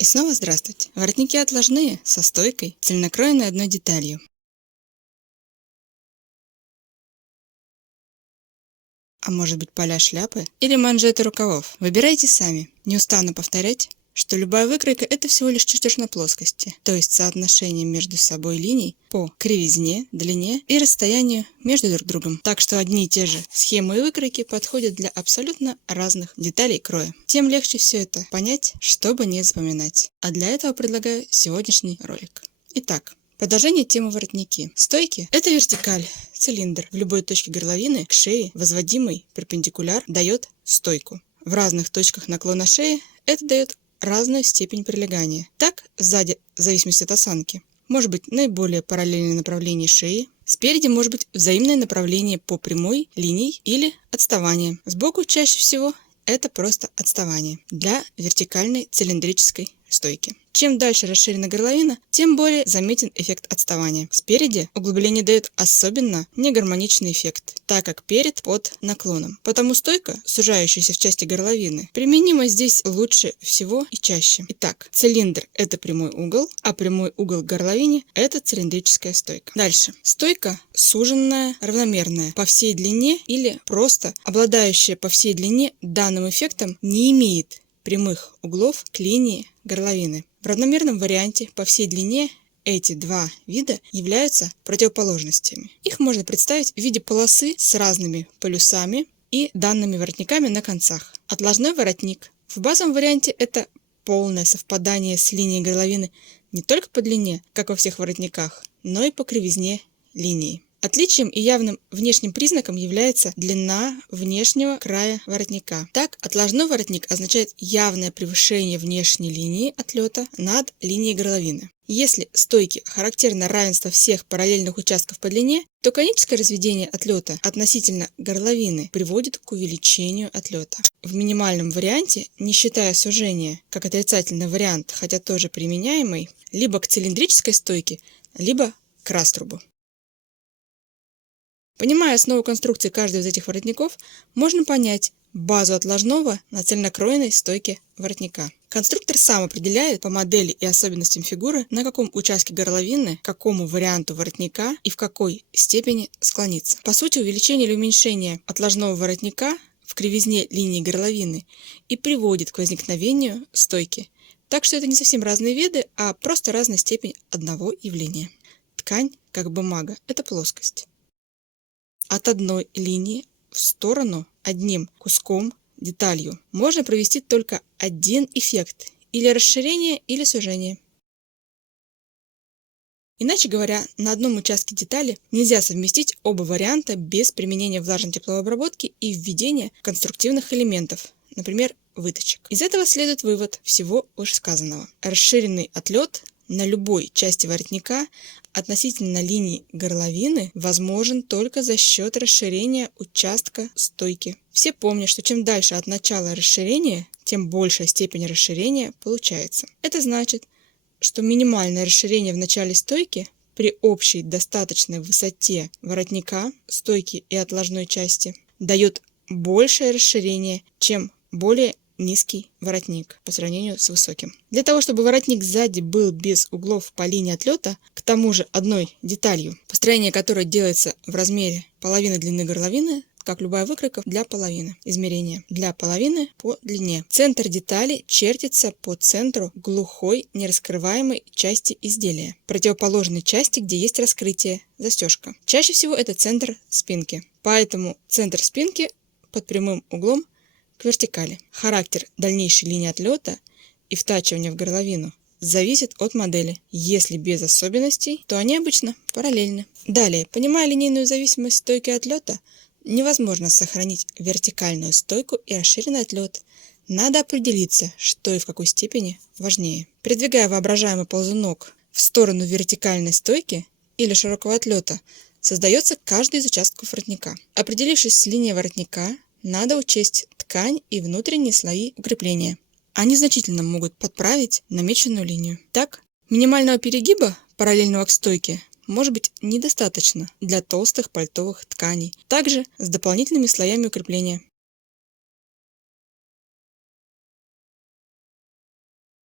И снова здравствуйте! Воротники отложные, со стойкой, цельнокроенной одной деталью. А может быть, поля шляпы или манжеты рукавов? Выбирайте сами. Не устану повторять, что любая выкройка – это всего лишь чертеж на плоскости, то есть соотношение между собой линий по кривизне, длине и расстоянию между друг другом. Так что одни и те же схемы и выкройки подходят для абсолютно разных деталей кроя. Тем легче все это понять, чтобы не запоминать. А для этого предлагаю сегодняшний ролик. Итак, продолжение темы воротники. Стойки – это вертикаль, цилиндр. В любой точке горловины к шее возводимый перпендикуляр дает стойку. В разных точках наклона шеи это дает разную степень прилегания. Так, сзади, в зависимости от осанки, может быть наиболее параллельное направление шеи, спереди может быть взаимное направление по прямой линии или отставание. Сбоку чаще всего это просто отставание для вертикальной цилиндрической стойки. Чем дальше расширена горловина, тем более заметен эффект отставания. Спереди углубление дает особенно негармоничный эффект, так как перед под наклоном. Потому стойка, сужающаяся в части горловины, применима здесь лучше всего и чаще. Итак, цилиндр – это прямой угол, а прямой угол к горловине – это цилиндрическая стойка. Дальше. Стойка суженная, равномерная по всей длине или просто обладающая по всей длине данным эффектом не имеет прямых углов к линии горловины. В равномерном варианте по всей длине эти два вида являются противоположностями. Их можно представить в виде полосы с разными полюсами и данными воротниками на концах. Отложной воротник. В базовом варианте это полное совпадание с линией горловины не только по длине, как во всех воротниках, но и по кривизне линии. Отличием и явным внешним признаком является длина внешнего края воротника. Так, отложной воротник означает явное превышение внешней линии отлета над линией горловины. Если стойке характерно равенство всех параллельных участков по длине, то коническое разведение отлета относительно горловины приводит к увеличению отлета. В минимальном варианте, не считая сужения как отрицательный вариант, хотя тоже применяемый, либо к цилиндрической стойке, либо к раструбу. Понимая основу конструкции каждого из этих воротников, можно понять базу отложного на цельнокроенной стойке воротника. Конструктор сам определяет по модели и особенностям фигуры, на каком участке горловины, к какому варианту воротника и в какой степени склониться. По сути, увеличение или уменьшение отложного воротника в кривизне линии горловины и приводит к возникновению стойки. Так что это не совсем разные виды, а просто разная степень одного явления. Ткань, как бумага, это плоскость. От одной линии в сторону одним куском, деталью, можно провести только один эффект – или расширение, или сужение. Иначе говоря, на одном участке детали нельзя совместить оба варианта без применения влажно-тепловой обработки и введения конструктивных элементов, например, выточек. Из этого следует вывод всего вышесказанного. Расширенный отлет на любой части воротника относительно линии горловины возможен только за счет расширения участка стойки. Все помнят, что чем дальше от начала расширения, тем большая степень расширения получается. Это значит, что минимальное расширение в начале стойки при общей достаточной высоте воротника, стойки и отложной части дает большее расширение, чем более низкий воротник по сравнению с высоким. Для того, чтобы воротник сзади был без углов по линии отлета, к тому же одной деталью, построение которой делается в размере половины длины горловины, как любая выкройка для половины, измерение для половины по длине. Центр детали чертится по центру глухой нераскрываемой части изделия, противоположной части, где есть раскрытие, застежка. Чаще всего это центр спинки, поэтому центр спинки под прямым углом к вертикали. Характер дальнейшей линии отлета и втачивания в горловину зависит от модели. Если без особенностей, то они обычно параллельны. Далее, понимая линейную зависимость стойки отлета, невозможно сохранить вертикальную стойку и расширенный отлет. Надо определиться, что и в какой степени важнее. Передвигая воображаемый ползунок в сторону вертикальной стойки или широкого отлета, создается каждый из участков воротника. Определившись с линией воротника, надо учесть ткань и внутренние слои укрепления. Они значительно могут подправить намеченную линию. Так, минимального перегиба, параллельного к стойке, может быть недостаточно для толстых пальтовых тканей, также с дополнительными слоями укрепления.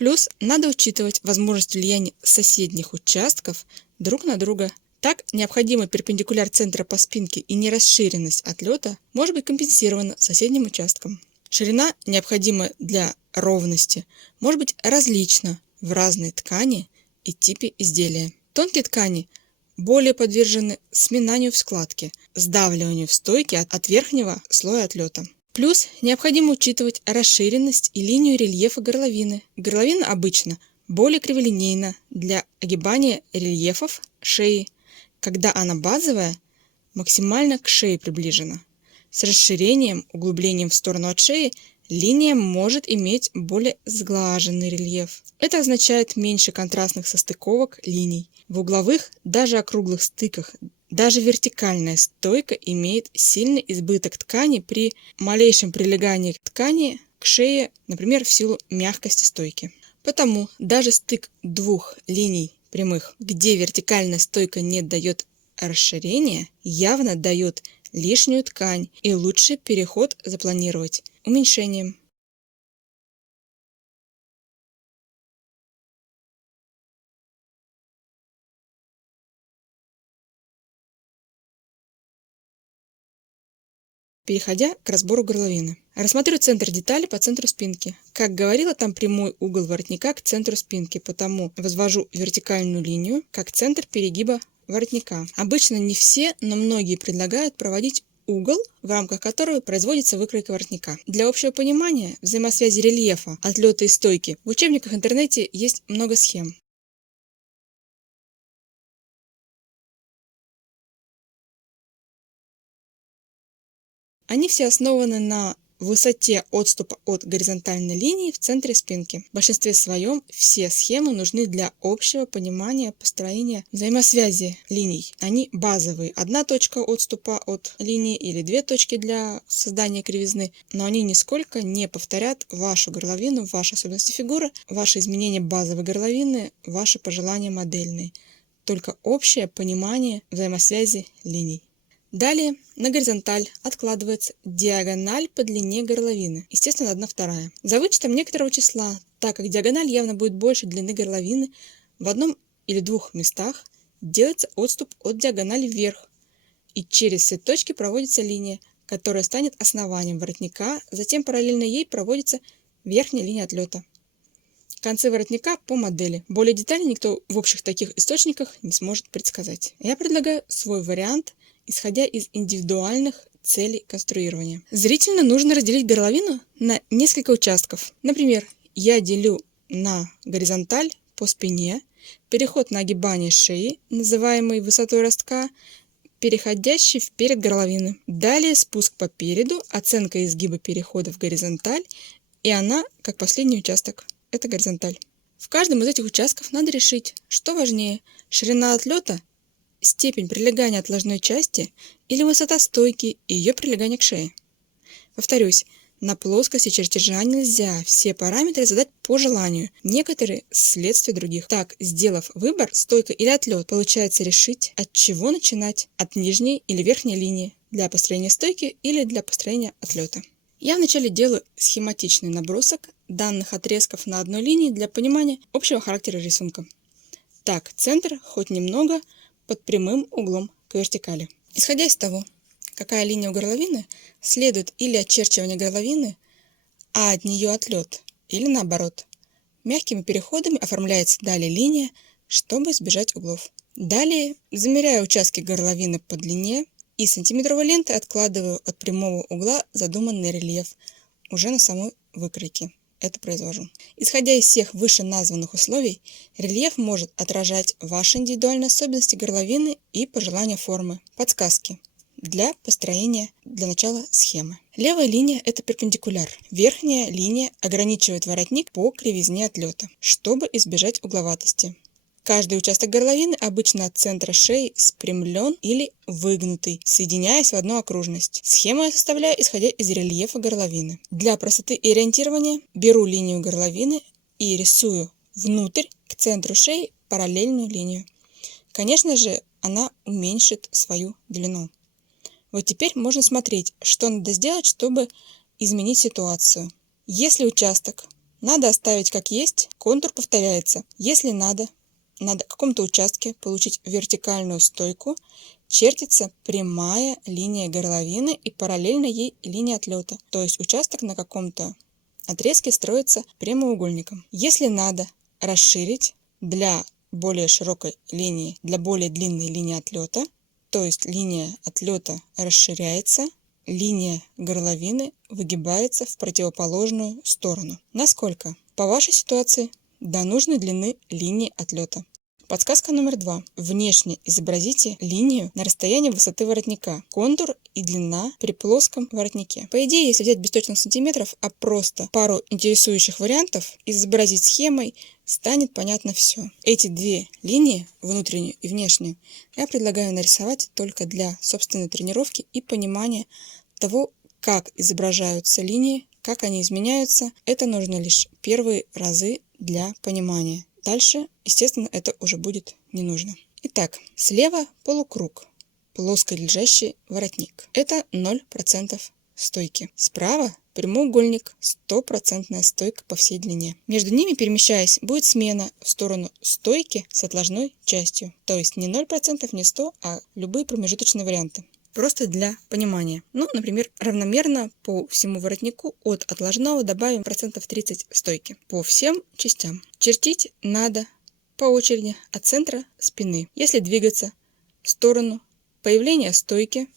Плюс надо учитывать возможность влияния соседних участков друг на друга. Так, необходимый перпендикуляр центра по спинке и нерасширенность отлета может быть компенсирована соседним участком. Ширина, необходимая для ровности, может быть различна в разной ткани и типе изделия. Тонкие ткани более подвержены сминанию в складке, сдавливанию в стойке от верхнего слоя отлета. Плюс необходимо учитывать расширенность и линию рельефа горловины. Горловина обычно более криволинейна для огибания рельефов шеи, когда она базовая, максимально к шее приближена. С расширением, углублением в сторону от шеи линия может иметь более сглаженный рельеф. Это означает меньше контрастных состыковок линий. В угловых, даже округлых стыках, даже вертикальная стойка имеет сильный избыток ткани при малейшем прилегании ткани к шее, например, в силу мягкости стойки. Потому даже стык двух линий прямых, где вертикальная стойка не дает расширения, явно дает лишнюю ткань, и лучше переход запланировать уменьшением. Переходя к разбору горловины. Рассмотрю центр детали по центру спинки. Как говорила, там прямой угол воротника к центру спинки, потому возвожу вертикальную линию как центр перегиба воротника. Обычно не все, но многие предлагают проводить угол, в рамках которого производится выкройка воротника. Для общего понимания взаимосвязи рельефа, отлета и стойки в учебниках в интернете есть много схем. Они все основаны на высоте отступа от горизонтальной линии в центре спинки. В большинстве своем все схемы нужны для общего понимания построения взаимосвязи линий. Они базовые. Одна точка отступа от линии или две точки для создания кривизны, но они нисколько не повторят вашу горловину, ваши особенности фигуры, ваши изменения базовой горловины, ваши пожелания модельные. Только общее понимание взаимосвязи линий. Далее на горизонталь откладывается диагональ по длине горловины, естественно, 1/2. За вычетом некоторого числа, так как диагональ явно будет больше длины горловины, в одном или двух местах делается отступ от диагонали вверх, и через все точки проводится линия, которая станет основанием воротника, затем параллельно ей проводится верхняя линия отлета. Концы воротника по модели. Более детально никто в общих таких источниках не сможет предсказать. Я предлагаю свой вариант, исходя из индивидуальных целей конструирования. Зрительно нужно разделить горловину на несколько участков. Например, я делю на горизонталь по спине, переход на огибание шеи, называемый высотой ростка, переходящий вперед горловины. Далее спуск по переду, оценка изгиба перехода в горизонталь, и она как последний участок. Это горизонталь. В каждом из этих участков надо решить, что важнее: ширина отлета, степень прилегания отложной части или высота стойки и ее прилегание к шее. Повторюсь, на плоскости чертежа нельзя все параметры задать по желанию, некоторые следствие других. Так, сделав выбор, стойка или отлет, получается решить, от чего начинать, от нижней или верхней линии, для построения стойки или для построения отлета. Я вначале делаю схематичный набросок данных отрезков на одной линии для понимания общего характера рисунка. Так, центр хоть немного под прямым углом к вертикали. Исходя из того, какая линия у горловины, следует или очерчивание горловины, а от нее отлет, или наоборот. Мягкими переходами оформляется далее линия, чтобы избежать углов. Далее замеряю участки горловины по длине и сантиметровой лентой откладываю от прямого угла задуманный рельеф уже на самой выкройке. Это произвожу. Исходя из всех вышеназванных условий, рельеф может отражать ваши индивидуальные особенности горловины и пожелания формы. Подсказки для построения для начала схемы. Левая линия – это перпендикуляр. Верхняя линия ограничивает воротник по кривизне отлета, чтобы избежать угловатости. Каждый участок горловины обычно от центра шеи спрямлен или выгнутый, соединяясь в одну окружность. Схему я составляю, исходя из рельефа горловины. Для простоты и ориентирования беру линию горловины и рисую внутрь к центру шеи параллельную линию. Конечно же, она уменьшит свою длину. Вот теперь можно смотреть, что надо сделать, чтобы изменить ситуацию. Если участок Надо оставить как есть, контур повторяется. Если надо на каком-то участке получить вертикальную стойку, чертится прямая линия горловины и параллельно ей линия отлета. То есть участок на каком-то отрезке строится прямоугольником. Если надо расширить для более широкой линии, для более длинной линии отлета, то есть линия отлета расширяется, линия горловины выгибается в противоположную сторону. Насколько? По вашей ситуации до нужной длины линии отлета. Подсказка номер 2. Внешне изобразите линию на расстоянии высоты воротника, контур и длина при плоском воротнике. По идее, если взять без точных сантиметров, а просто пару интересующих вариантов изобразить схемой, станет понятно все. Эти две линии, внутреннюю и внешнюю, я предлагаю нарисовать только для собственной тренировки и понимания того, как изображаются линии, как они изменяются. Это нужно лишь первые разы для понимания. Дальше, естественно, это уже будет не нужно. Итак, слева полукруг, плоско лежащий воротник. Это 0% стойки. Справа прямоугольник, 100% стойка по всей длине. Между ними, перемещаясь, будет смена в сторону стойки с отложной частью. То есть не 0%, не 100%, а любые промежуточные варианты. Просто для понимания. Например, равномерно по всему воротнику от отложного добавим 30% стойки. По всем частям. Чертить надо по очереди от центра спины. Если двигаться в сторону появления стойки,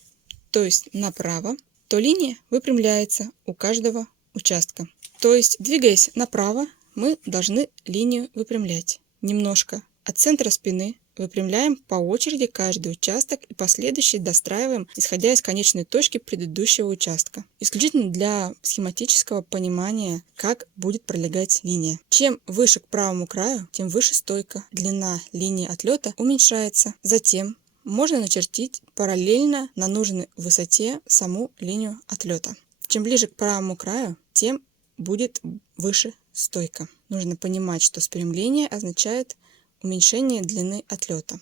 то есть направо, то линия выпрямляется у каждого участка. То есть, двигаясь направо, мы должны линию выпрямлять. Немножко от центра спины выпрямляем по очереди каждый участок и последующий достраиваем, исходя из конечной точки предыдущего участка. Исключительно для схематического понимания, как будет пролегать линия. Чем выше к правому краю, тем выше стойка. Длина линии отлета уменьшается. Затем можно начертить параллельно на нужной высоте саму линию отлета. Чем ближе к правому краю, тем будет выше стойка. Нужно понимать, что спрямление означает уменьшение длины отлета.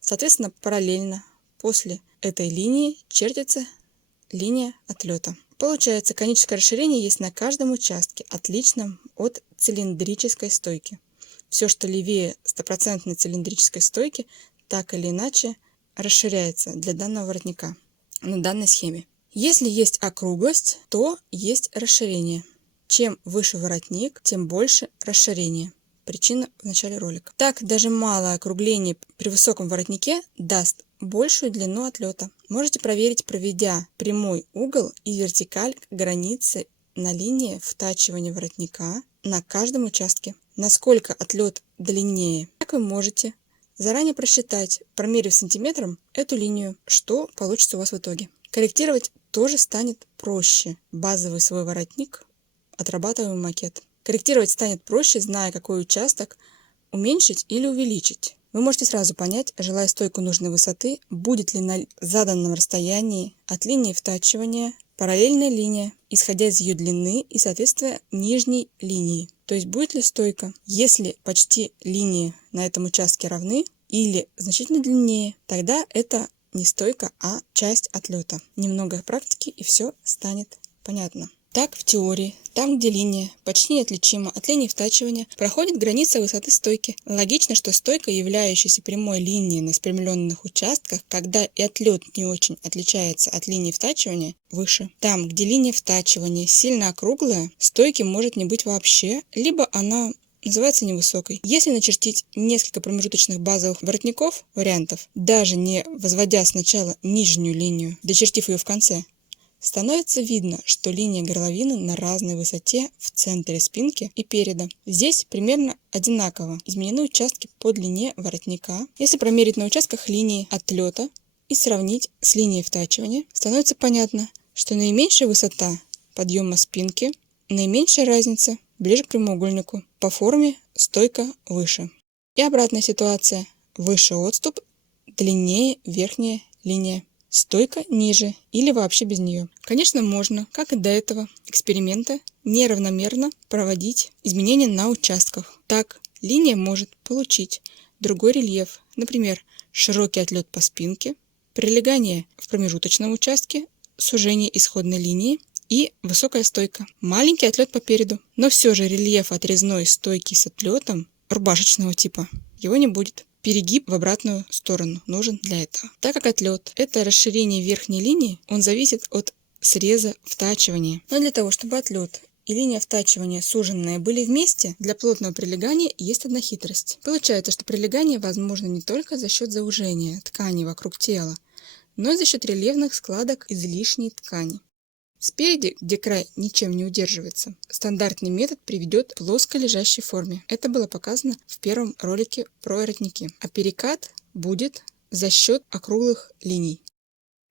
Соответственно, параллельно после этой линии чертится линия отлета. Получается, коническое расширение есть на каждом участке, отличном от цилиндрической стойки. Все, что левее 100% цилиндрической стойки, так или иначе расширяется для данного воротника на данной схеме. Если есть округлость, то есть расширение. Чем выше воротник, тем больше расширение. Причина в начале ролика. Так, даже малое округление при высоком воротнике даст большую длину отлета. Можете проверить, проведя прямой угол и вертикаль к границе на линии втачивания воротника на каждом участке. Насколько отлет длиннее, как вы можете заранее просчитать, промерив сантиметром эту линию, что получится у вас в итоге. Корректировать тоже станет проще. Базовый свой воротник отрабатываем макет. Корректировать станет проще, зная, какой участок уменьшить или увеличить. Вы можете сразу понять, желая стойку нужной высоты, будет ли на заданном расстоянии от линии втачивания параллельная линия, исходя из ее длины и соответствия нижней линии. То есть будет ли стойка, если почти линии на этом участке равны или значительно длиннее, тогда это не стойка, а часть отлета. Немного практики и все станет понятно. Так, в теории, там, где линия почти неотличима от линии втачивания, проходит граница высоты стойки. Логично, что стойка, являющаяся прямой линией на спрямленных участках, когда и отлет не очень отличается от линии втачивания, выше. Там, где линия втачивания сильно округлая, стойки может не быть вообще, либо она называется невысокой. Если начертить несколько промежуточных базовых воротников, вариантов, даже не возводя сначала нижнюю линию, дочертив ее в конце, становится видно, что линия горловины на разной высоте в центре спинки и переда. Здесь примерно одинаково изменены участки по длине воротника. Если промерить на участках линии отлета и сравнить с линией втачивания, становится понятно, что наименьшая высота подъема спинки, наименьшая разница ближе к прямоугольнику. По форме стойка выше. И обратная ситуация. Выше отступ, длиннее верхняя линия. Стойка ниже или вообще без нее. Конечно, можно, как и до этого эксперимента, неравномерно проводить изменения на участках. Так, линия может получить другой рельеф, например, широкий отлет по спинке, прилегание в промежуточном участке сужение исходной линии и высокая стойка. Маленький отлет по переду. Но все же рельеф отрезной стойки с отлетом рубашечного типа его не будет. Перегиб в обратную сторону нужен для этого. Так как отлет – это расширение верхней линии, он зависит от среза втачивания. Но для того, чтобы отлет и линия втачивания суженные были вместе, для плотного прилегания есть одна хитрость. Получается, что прилегание возможно не только за счет заужения ткани вокруг тела, но и за счет рельефных складок излишней ткани. Спереди, где край ничем не удерживается, стандартный метод приведет к плоско лежащей форме. Это было показано в первом ролике про воротники. А перекат будет за счет округлых линий.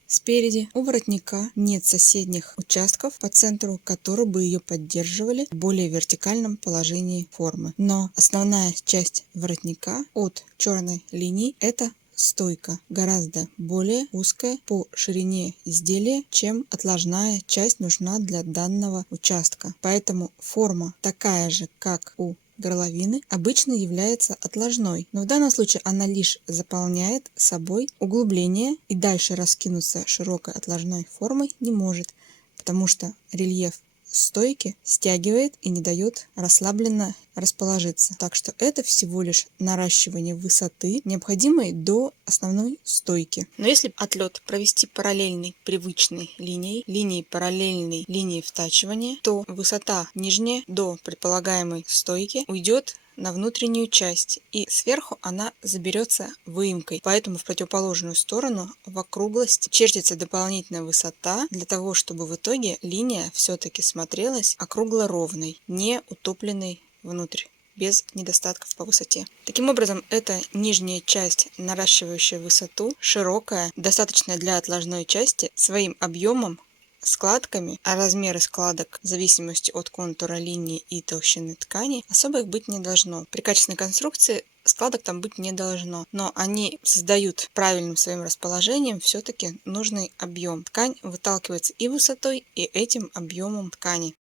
Спереди у воротника нет соседних участков, по центру которых бы ее поддерживали в более вертикальном положении формы. Но основная часть воротника от черной линии – это стойка, гораздо более узкая по ширине изделия, чем отложная часть нужна для данного участка. Поэтому форма такая же, как у горловины, обычно является отложной, но в данном случае она лишь заполняет собой углубление и дальше раскинуться широкой отложной формой не может, потому что рельеф стойки стягивает и не дает расслабленно расположиться. Так что это всего лишь наращивание высоты, необходимой до основной стойки. Но если отлет провести параллельной привычной линией параллельной линии втачивания, то высота нижняя до предполагаемой стойки уйдет на внутреннюю часть, и сверху она заберется выемкой. Поэтому в противоположную сторону в округлость чертится дополнительная высота для того, чтобы в итоге линия все-таки смотрелась округло-ровной, не утопленной внутрь, без недостатков по высоте. Таким образом, эта нижняя часть, наращивающая высоту, широкая, достаточная для отложной части, своим объемом, складками, а размеры складок в зависимости от контура линии и толщины ткани особо их быть не должно. При качественной конструкции складок там быть не должно, но они создают правильным своим расположением все-таки нужный объем. Ткань выталкивается и высотой, и этим объемом ткани.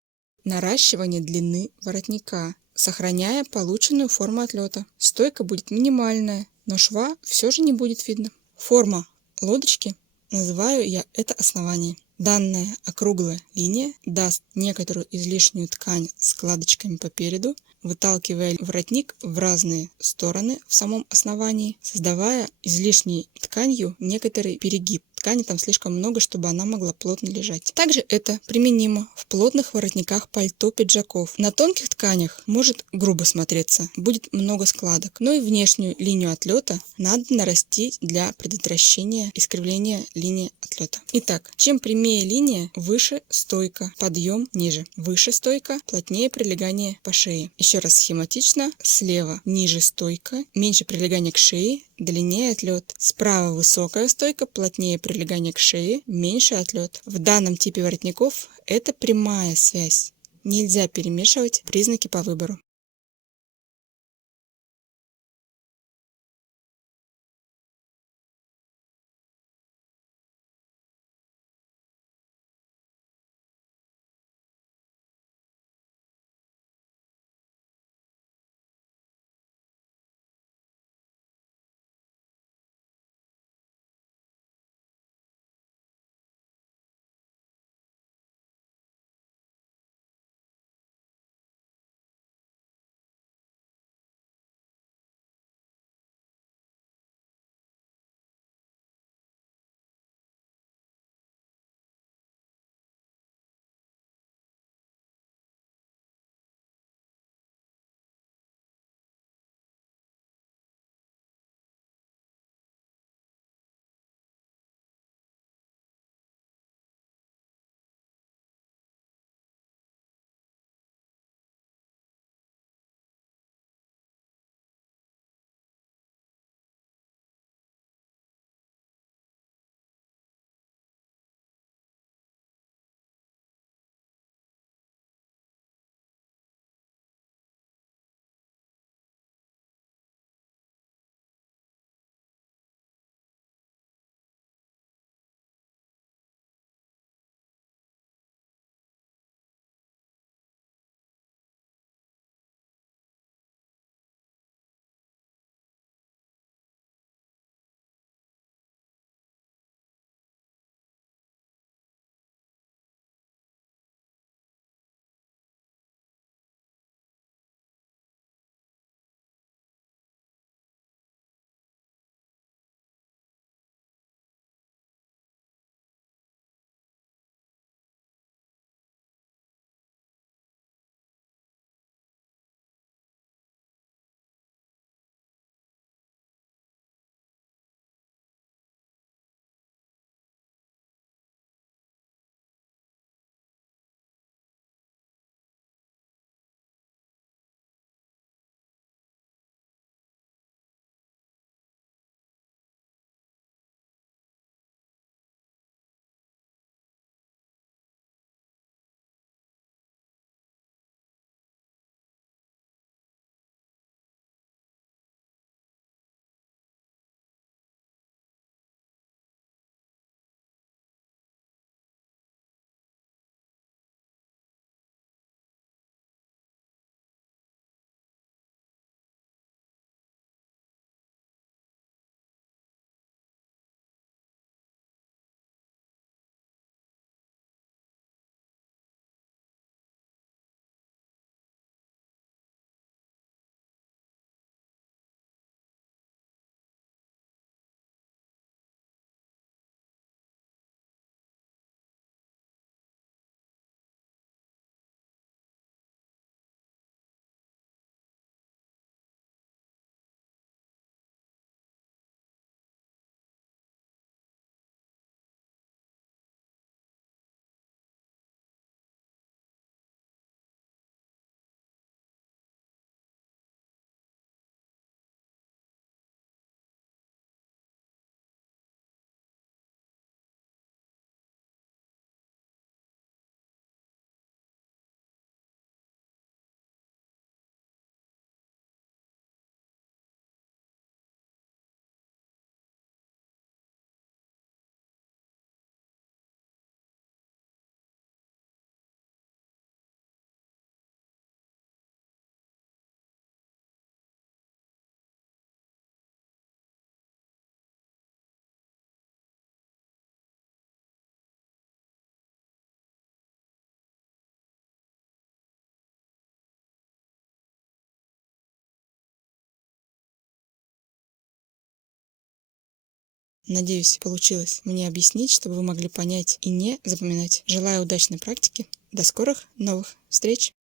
Наращивание длины воротника, сохраняя полученную форму отлета. Стойка будет минимальная, но шва все же не будет видно. Форма лодочки, называю я это основание. Данная округлая линия даст некоторую излишнюю ткань складочками по переду, выталкивая воротник в разные стороны в самом основании, создавая излишней тканью некоторый перегиб. Ткани там слишком много, чтобы она могла плотно лежать. Также это применимо в плотных воротниках пальто, пиджаков. На тонких тканях может грубо смотреться, будет много складок, но и внешнюю линию отлета надо нарастить для предотвращения искривления линии отлета. Итак, чем прямее линия, выше стойка, подъем ниже. Выше стойка, плотнее прилегание по шее. Еще раз схематично: слева ниже стойка, меньше прилегание к шее, длиннее отлет. Справа высокая стойка, плотнее прилегание к шее, меньше отлет. В данном типе воротников это прямая связь. Нельзя перемешивать признаки по выбору. Надеюсь, получилось мне объяснить, чтобы вы могли понять и не запоминать. Желаю удачной практики. До скорых новых встреч!